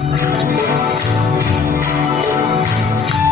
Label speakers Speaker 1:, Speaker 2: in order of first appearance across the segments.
Speaker 1: Thank you.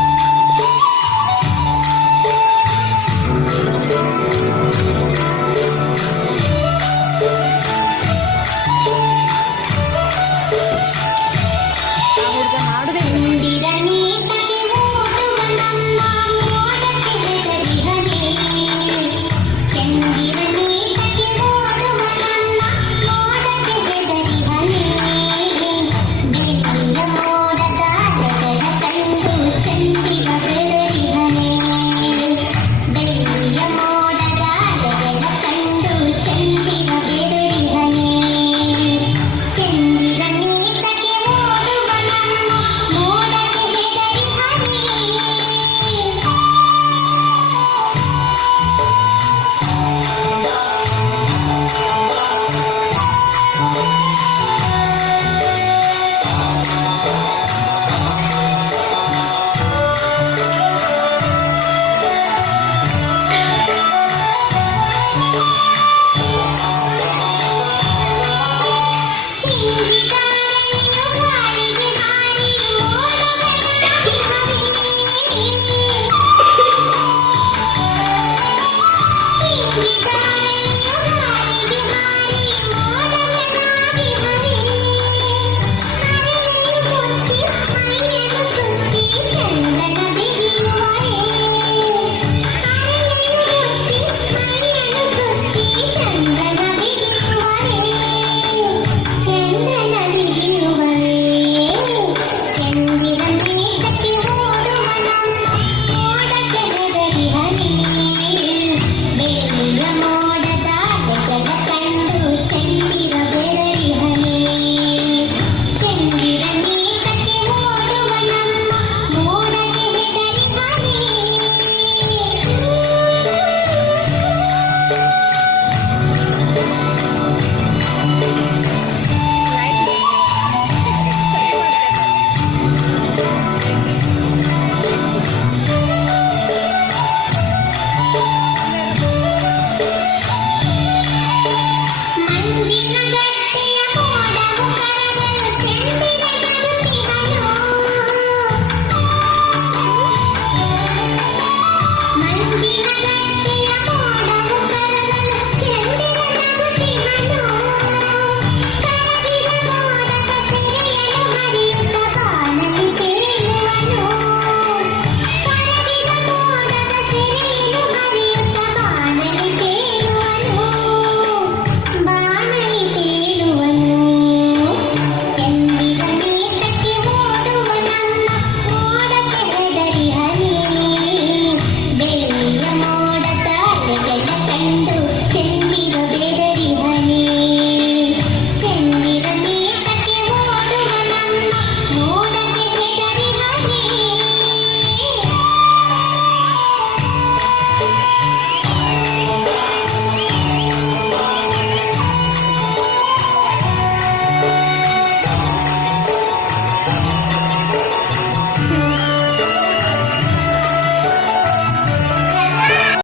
Speaker 1: Música